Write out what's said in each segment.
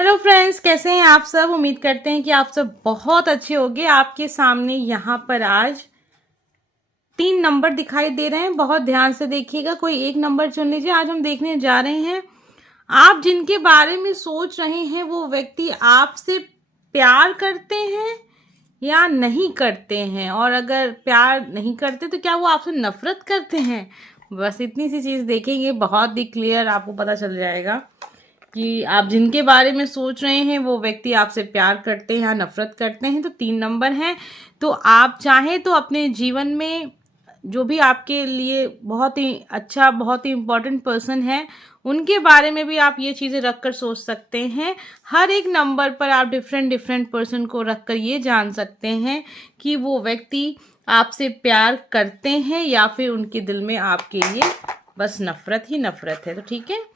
Hello friends, कैसे हैं आप सब। उम्मीद करते हैं कि आप सब बहुत अच्छे होंगे। आपके सामने यहाँ पर आज 3 नंबर दिखाई दे रहे हैं। बहुत ध्यान से देखिएगा, कोई एक नंबर चुन लीजिए। आज हम देखने जा रहे हैं आप जिनके बारे में सोच रहे हैं वो व्यक्ति आपसे प्यार करते हैं या नहीं करते हैं, और अगर प्यार नहीं करते तो क्या वो आपसे नफरत करते हैं। बस इतनी सी चीज़ देखेंगे, बहुत ही क्लियर आपको पता चल जाएगा कि आप जिनके बारे में सोच रहे हैं वो व्यक्ति आपसे प्यार करते हैं या नफरत करते हैं। तो 3 नंबर हैं। तो आप चाहें तो अपने जीवन में जो भी आपके लिए बहुत ही अच्छा, बहुत ही इम्पोर्टेंट पर्सन है, उनके बारे में भी आप ये चीज़ें रख कर सोच सकते हैं। हर एक नंबर पर आप डिफरेंट डिफरेंट पर्सन को रख कर ये जान सकते हैं कि वो व्यक्ति आपसे प्यार करते हैं या फिर उनके दिल में आपके लिए बस नफरत ही नफरत है। तो ठीक है,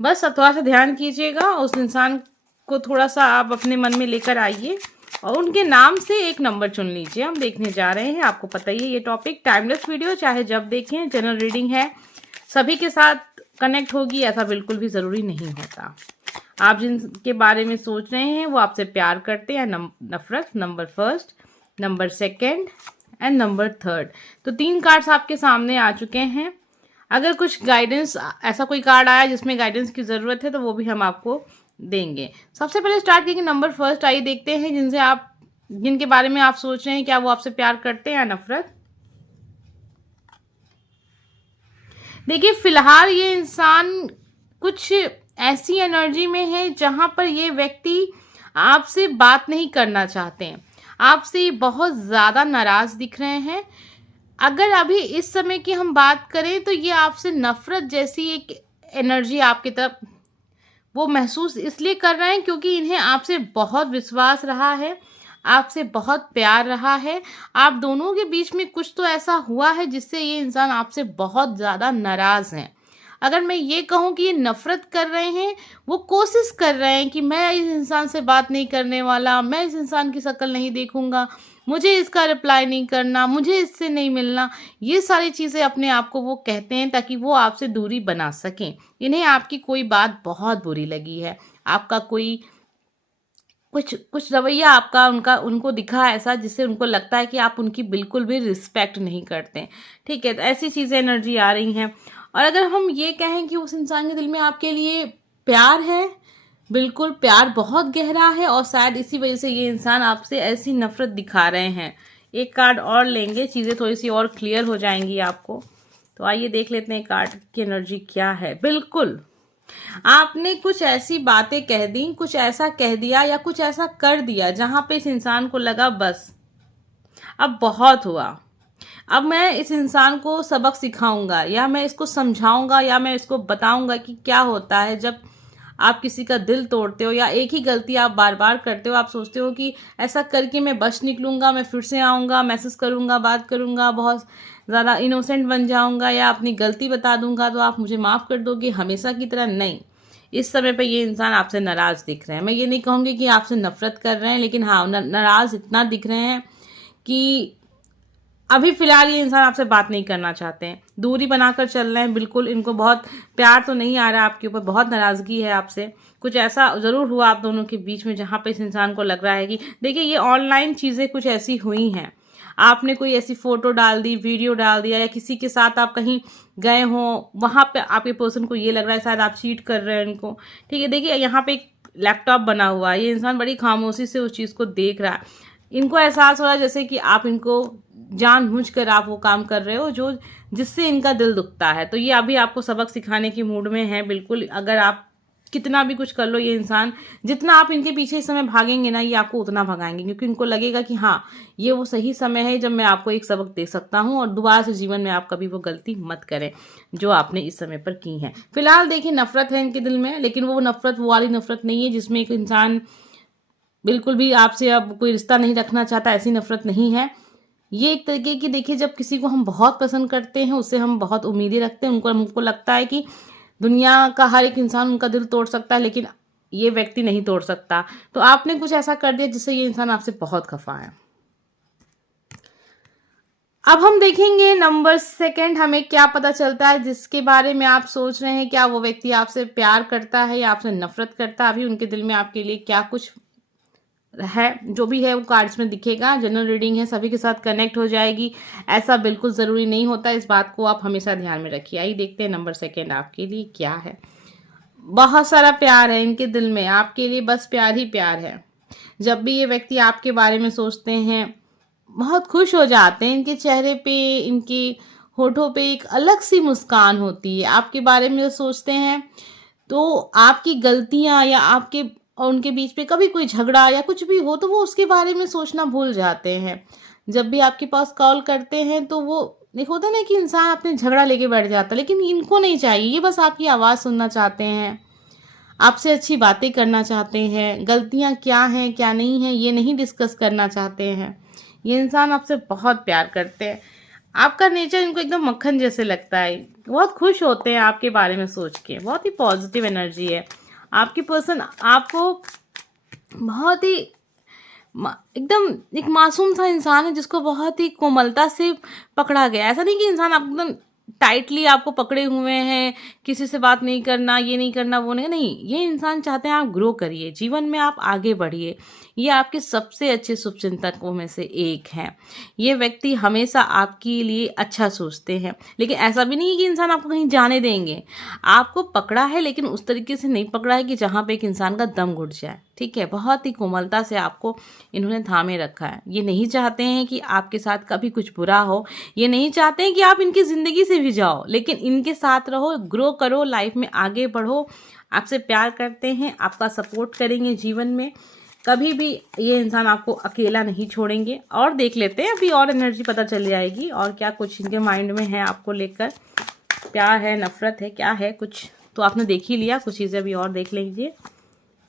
बस अब थोड़ा सा ध्यान कीजिएगा, उस इंसान को थोड़ा सा आप अपने मन में लेकर आइए और उनके नाम से एक नंबर चुन लीजिए। हम देखने जा रहे हैं, आपको पता ही है ये टॉपिक टाइमलेस वीडियो, चाहे जब देखें, जनरल रीडिंग है, सभी के साथ कनेक्ट होगी ऐसा बिल्कुल भी ज़रूरी नहीं होता। आप जिनके बारे में सोच रहे हैं वो आपसे प्यार करते हैं या नफरत। Number first, number second and number third. तो 3 कार्ड्स आपके सामने आ चुके हैं। अगर कुछ गाइडेंस, ऐसा कोई कार्ड आया जिसमें गाइडेंस की ज़रूरत है तो वो भी हम आपको देंगे। सबसे पहले स्टार्ट करेंगे नंबर फर्स्ट। आइए देखते हैं जिनके बारे में आप सोच रहे हैं, क्या वो आपसे प्यार करते हैं या नफरत। देखिए, फिलहाल ये इंसान कुछ ऐसी एनर्जी में है जहां पर ये व्यक्ति आपसे बात नहीं करना चाहते हैं, आपसे बहुत ज़्यादा नाराज दिख रहे हैं। अगर अभी इस समय की हम बात करें तो ये आपसे नफरत जैसी एक एनर्जी आपकी तरफ वो महसूस इसलिए कर रहे हैं क्योंकि इन्हें आपसे बहुत विश्वास रहा है, आपसे बहुत प्यार रहा है। आप दोनों के बीच में कुछ तो ऐसा हुआ है जिससे ये इंसान आपसे बहुत ज़्यादा नाराज़ हैं। अगर मैं ये कहूँ कि ये नफ़रत कर रहे हैं, वो कोशिश कर रहे हैं कि मैं इस इंसान से बात नहीं करने वाला, मैं इस इंसान की शक्ल नहीं देखूँगा, मुझे इसका रिप्लाई नहीं करना, मुझे इससे नहीं मिलना। ये सारी चीज़ें अपने आप को वो कहते हैं ताकि वो आपसे दूरी बना सकें। इन्हें आपकी कोई बात बहुत बुरी लगी है, आपका कोई कुछ कुछ रवैया आपका उनका उनको दिखा ऐसा जिससे उनको लगता है कि आप उनकी बिल्कुल भी रिस्पेक्ट नहीं करते। ठीक है, तो ऐसी चीज़ें एनर्जी आ रही हैं। और अगर हम ये कहें कि उस इंसान के दिल में आपके लिए प्यार है, बिल्कुल प्यार बहुत गहरा है, और शायद इसी वजह से ये इंसान आपसे ऐसी नफरत दिखा रहे हैं। एक कार्ड और लेंगे, चीज़ें थोड़ी सी और क्लियर हो जाएंगी आपको। तो आइए देख लेते हैं कार्ड की एनर्जी क्या है। बिल्कुल आपने कुछ ऐसी बातें कह दी, कुछ ऐसा कह दिया या कुछ ऐसा कर दिया जहां पे इस इंसान को लगा बस अब बहुत हुआ, अब मैं इस इंसान को सबक सिखाऊंगा, या मैं इसको समझाऊंगा, या मैं इसको बताऊंगा कि क्या होता है जब आप किसी का दिल तोड़ते हो या एक ही गलती आप बार बार करते हो। आप सोचते हो कि ऐसा करके मैं बच निकलूंगा, मैं फिर से आऊँगा, मैसेज करूँगा, बात करूँगा, बहुत ज़्यादा इनोसेंट बन जाऊँगा या अपनी गलती बता दूँगा तो आप मुझे माफ़ कर दोगे, हमेशा की तरह नहीं। इस समय पे ये इंसान आपसे नाराज़ दिख रहे हैं। मैं ये नहीं कहूँगी कि आपसे नफरत कर रहे हैं, लेकिन हाँ, नाराज़ इतना दिख रहे हैं कि अभी फ़िलहाल ये इंसान आपसे बात नहीं करना चाहते हैं, दूरी बनाकर चल रहे हैं। बिल्कुल इनको बहुत प्यार तो नहीं आ रहा आपके ऊपर, बहुत नाराज़गी है आपसे। कुछ ऐसा ज़रूर हुआ आप दोनों के बीच में जहाँ पे इस इंसान को लग रहा है कि देखिए, ये ऑनलाइन चीज़ें कुछ ऐसी हुई हैं, आपने कोई ऐसी फ़ोटो डाल दी, वीडियो डाल दिया, या किसी के साथ आप कहीं गए हों, वहाँ पे आपके पर्सन को ये लग रहा है शायद आप चीट कर रहे हैं इनको। ठीक है, देखिए यहाँ पे एक लैपटॉप बना हुआ है, ये इंसान बड़ी खामोशी से उस चीज़ को देख रहा है। इनको एहसास हो रहा है जैसे कि आप इनको जानबूझकर आप वो काम कर रहे हो जो जिससे इनका दिल दुखता है। तो ये अभी आपको सबक सिखाने की मूड में है। बिल्कुल अगर आप कितना भी कुछ कर लो, ये इंसान जितना आप इनके पीछे इस समय भागेंगे ना, ये आपको उतना भगाएंगे, क्योंकि इनको लगेगा कि हाँ, ये वो सही समय है जब मैं आपको एक सबक दे सकता हूँ और दोबारा से जीवन में आप कभी वो गलती मत करें जो आपने इस समय पर की है। फिलहाल देखिए, नफरत है इनके दिल में, लेकिन वो नफरत वो वाली नफरत नहीं है जिसमें एक इंसान बिल्कुल भी आपसे अब कोई रिश्ता नहीं रखना चाहता, ऐसी नफरत नहीं है। ये एक तरीके की, देखिए, जब किसी को हम बहुत पसंद करते हैं, उससे हम बहुत उम्मीदें रखते हैं, हमको लगता है कि दुनिया का हर एक इंसान उनका दिल तोड़ सकता है, लेकिन ये व्यक्ति नहीं तोड़ सकता। तो आपने कुछ ऐसा कर दिया जिससे ये इंसान आपसे बहुत खफा है। अब हम देखेंगे नंबर सेकंड, हमें क्या पता चलता है जिसके बारे में आप सोच रहे हैं। क्या वो व्यक्ति आपसे प्यार करता है या आपसे नफरत करता है? अभी उनके दिल में आपके लिए क्या कुछ है, जो भी है वो कार्ड्स में दिखेगा। जनरल रीडिंग है, सभी के साथ कनेक्ट हो जाएगी, ऐसा बिल्कुल ज़रूरी नहीं होता। इस बात को आप हमेशा ध्यान में रखिए। आइए देखते हैं नंबर सेकंड आपके लिए क्या है। बहुत सारा प्यार है इनके दिल में, आपके लिए बस प्यार ही प्यार है। जब भी ये व्यक्ति आपके बारे में सोचते हैं, बहुत खुश हो जाते हैं। इनके चेहरे पे, इनके होठों पे एक अलग सी मुस्कान होती है। आपके बारे में जो सोचते हैं, तो आपकी गलतियां या आपके और उनके बीच में कभी कोई झगड़ा या कुछ भी हो, तो वो उसके बारे में सोचना भूल जाते हैं। जब भी आपके पास कॉल करते हैं, तो वो एक होता है ना कि इंसान अपने झगड़ा लेके बैठ जाता है, लेकिन इनको नहीं चाहिए। ये बस आपकी आवाज़ सुनना चाहते हैं, आपसे अच्छी बातें करना चाहते हैं। गलतियां क्या हैं क्या नहीं हैं ये नहीं डिस्कस करना चाहते हैं। ये इंसान आपसे बहुत प्यार करते हैं। आपका नेचर इनको एकदम मक्खन जैसे लगता है। बहुत खुश होते हैं आपके बारे में सोच के। बहुत ही पॉजिटिव एनर्जी है आपकी पर्सन। आपको बहुत ही एकदम एक मासूम सा इंसान है, जिसको बहुत ही कोमलता से पकड़ा गया। ऐसा नहीं कि इंसान आप एकदम टाइटली आपको पकड़े हुए हैं, किसी से बात नहीं करना, ये नहीं करना, वो नहीं। ये इंसान चाहते हैं आप ग्रो करिए, जीवन में आप आगे बढ़िए। ये आपके सबसे अच्छे शुभचिंतकों में से एक हैं। ये व्यक्ति हमेशा आपके लिए अच्छा सोचते हैं, लेकिन ऐसा भी नहीं है कि इंसान आपको कहीं जाने देंगे। आपको पकड़ा है, लेकिन उस तरीके से नहीं पकड़ा है कि जहाँ पे एक इंसान का दम घुट जाए। ठीक है, बहुत ही कोमलता से आपको इन्होंने थामे रखा है। ये नहीं चाहते हैं कि आपके साथ कभी कुछ बुरा हो, ये नहीं चाहते हैं कि आप इनकी ज़िंदगी से भी जाओ, लेकिन इनके साथ रहो, ग्रो करो, लाइफ में आगे बढ़ो। आपसे प्यार करते हैं, आपका सपोर्ट करेंगे जीवन में। कभी भी ये इंसान आपको अकेला नहीं छोड़ेंगे। और देख लेते हैं, अभी और एनर्जी पता चल जाएगी और क्या कुछ इनके माइंड में है आपको लेकर। प्यार है, नफरत है, क्या है, कुछ तो आपने देख ही लिया, कुछ चीज़ें अभी और देख लीजिए।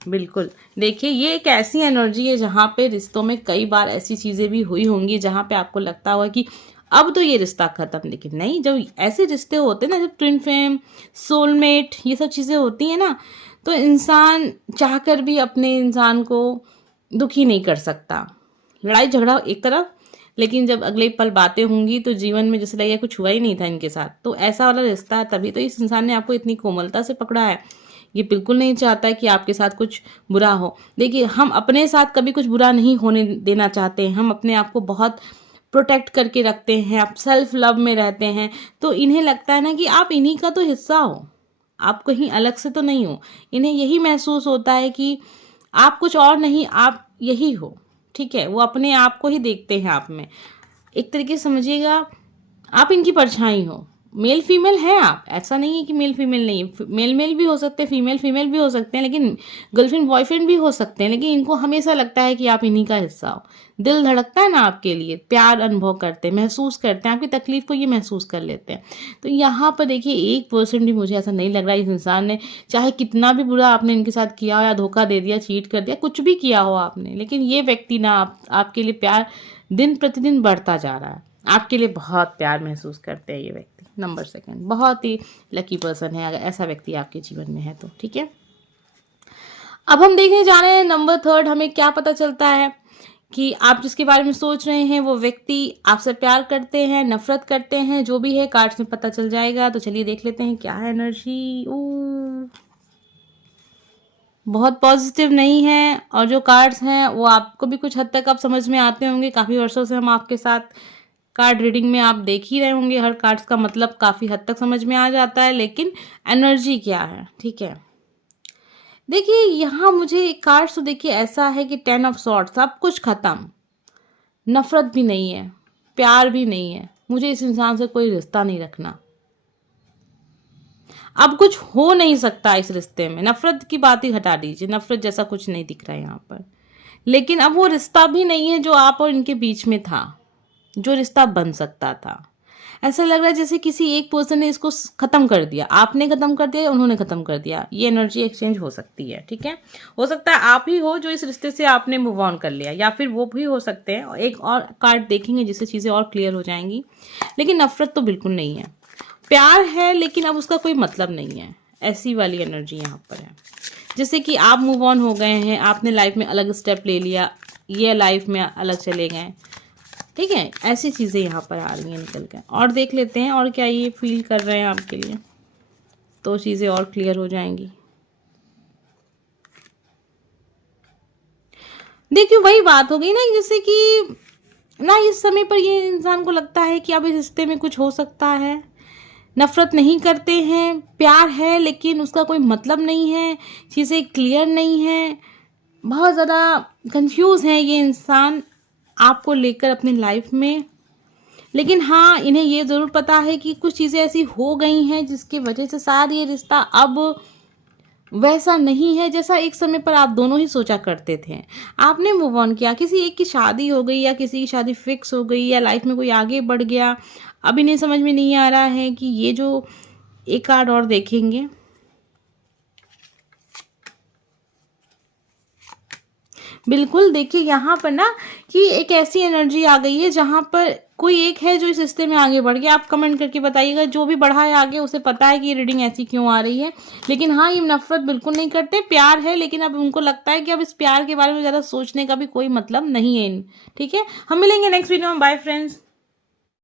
बिल्कुल, देखिए ये एक ऐसी एनर्जी है जहाँ पे रिश्तों में कई बार ऐसी चीज़ें भी हुई होंगी जहाँ पे आपको लगता हुआ कि अब तो ये रिश्ता खत्म, लेकिन नहीं। जब ऐसे रिश्ते होते हैं ना, जब ट्विन फ्लेम, सोलमेट, ये सब चीज़ें होती हैं ना, तो इंसान चाहकर भी अपने इंसान को दुखी नहीं कर सकता। लड़ाई झगड़ा एक तरफ, लेकिन जब अगले पल बातें होंगी तो जीवन में जैसे लगेगा कुछ हुआ ही नहीं था इनके साथ। तो ऐसा वाला रिश्ता है, तभी तो इस इंसान ने आपको इतनी कोमलता से पकड़ा है। ये बिल्कुल नहीं चाहता है कि आपके साथ कुछ बुरा हो। देखिए, हम अपने साथ कभी कुछ बुरा नहीं होने देना चाहते हैं। हम अपने आप को बहुत प्रोटेक्ट करके रखते हैं, आप सेल्फ लव में रहते हैं। तो इन्हें लगता है ना कि आप इन्हीं का तो हिस्सा हो, आप कहीं अलग से तो नहीं हो। इन्हें यही महसूस होता है कि आप कुछ और नहीं, आप यही हो। ठीक है, वो अपने आप को ही देखते हैं आप में। एक तरीके से समझिएगा, आप इनकी परछाई हो। मेल फीमेल हैं आप, ऐसा नहीं है कि मेल फीमेल नहीं है। मेल मेल भी हो सकते हैं, फीमेल फीमेल भी हो सकते हैं, लेकिन गर्लफ्रेंड बॉयफ्रेंड भी हो सकते हैं। लेकिन इनको हमेशा लगता है कि आप इन्हीं का हिस्सा हो। दिल धड़कता है ना आपके लिए, प्यार अनुभव करते हैं, महसूस करते हैं, आपकी तकलीफ को ये महसूस कर लेते हैं। तो यहाँ पर देखिए 1% भी मुझे ऐसा नहीं लग रहा है इस इंसान ने, चाहे कितना भी बुरा आपने इनके साथ किया हो या धोखा दे दिया, चीट कर दिया, कुछ भी किया हो आपने, लेकिन ये व्यक्ति ना आपके लिए प्यार दिन प्रतिदिन बढ़ता जा रहा है। आपके लिए बहुत प्यार महसूस करते हैं ये व्यक्ति। नंबर सेकंड, बहुत ही लकी पर्सन है अगर ऐसा व्यक्ति आपके जीवन में है तो। ठीक है, अब हम देखने जा रहे हैं नंबर थर्ड, हमें क्या पता चलता है कि आप जिसके बारे में सोच रहे हैं वो व्यक्ति आपसे प्यार करते हैं, नफरत करते हैं, जो भी है कार्ड्स में पता चल जाएगा। तो चलिए देख लेते हैं क्या है एनर्जी। बहुत पॉजिटिव नहीं है, और जो कार्ड्स हैं वो आपको भी कुछ हद तक अब समझ में आते होंगे। काफ़ी वर्षों से हम आपके साथ कार्ड रीडिंग में आप देख ही रहे होंगे, हर कार्ड्स का मतलब काफ़ी हद तक समझ में आ जाता है, लेकिन एनर्जी क्या है। ठीक है, देखिए यहाँ मुझे कार्ड्स तो देखिए ऐसा है कि 10 ऑफ सॉर्ड्स, सब कुछ खत्म। नफरत भी नहीं है, प्यार भी नहीं है, मुझे इस इंसान से कोई रिश्ता नहीं रखना। अब कुछ हो नहीं सकता इस रिश्ते में। नफरत की बात ही हटा दीजिए, नफरत जैसा कुछ नहीं दिख रहा है यहाँ पर। लेकिन अब वो रिश्ता भी नहीं है जो आप और इनके बीच में था, जो रिश्ता बन सकता था। ऐसा लग रहा है जैसे किसी एक पर्सन ने इसको खत्म कर दिया, आपने खत्म कर दिया या उन्होंने खत्म कर दिया। ये एनर्जी एक्सचेंज हो सकती है। ठीक है, हो सकता है आप ही हो जो इस रिश्ते से आपने मूव ऑन कर लिया, या फिर वो भी हो सकते हैं। एक और कार्ड देखेंगे जिससे चीज़ें और क्लियर हो जाएंगी। लेकिन नफरत तो बिल्कुल नहीं है, प्यार है लेकिन अब उसका कोई मतलब नहीं है। ऐसी वाली एनर्जी यहाँ पर है, जैसे कि आप मूव ऑन हो गए हैं, आपने लाइफ में अलग स्टेप ले लिया, ये लाइफ में अलग चले गए। ठीक है, ऐसी चीज़ें यहाँ पर आ रही हैं निकल कर। और देख लेते हैं और क्या ये फील कर रहे हैं आपके लिए, तो चीज़ें और क्लियर हो जाएंगी। देखिए वही बात हो गई ना, जैसे कि ना इस समय पर ये इंसान को लगता है कि अब इस रिश्ते में कुछ हो सकता है। नफ़रत नहीं करते हैं, प्यार है लेकिन उसका कोई मतलब नहीं है, चीज़ें क्लियर नहीं हैं, बहुत ज़्यादा कंफ्यूज हैं ये इंसान आपको लेकर अपनी लाइफ में। लेकिन हाँ, इन्हें ये ज़रूर पता है कि कुछ चीज़ें ऐसी हो गई हैं जिसकी वजह से शायद ये रिश्ता अब वैसा नहीं है जैसा एक समय पर आप दोनों ही सोचा करते थे। आपने मूव ऑन किया, किसी एक की शादी हो गई या किसी की शादी फिक्स हो गई या लाइफ में कोई आगे बढ़ गया। अब इन्हें समझ में नहीं आ रहा है कि ये जो एक कार्ड और देखेंगे, बिल्कुल देखिए यहाँ पर ना कि एक ऐसी एनर्जी आ गई है जहाँ पर कोई एक है जो इस रिश्ते में आगे बढ़ गया। आप कमेंट करके बताइएगा, जो भी बढ़ा है आगे उसे पता है कि ये रीडिंग ऐसी क्यों आ रही है। लेकिन हाँ, ये नफरत बिल्कुल नहीं करते, प्यार है, लेकिन अब उनको लगता है कि अब इस प्यार के बारे में ज़्यादा सोचने का भी कोई मतलब नहीं है। ठीक है, हम मिलेंगे नेक्स्ट वीडियो में। Bye friends.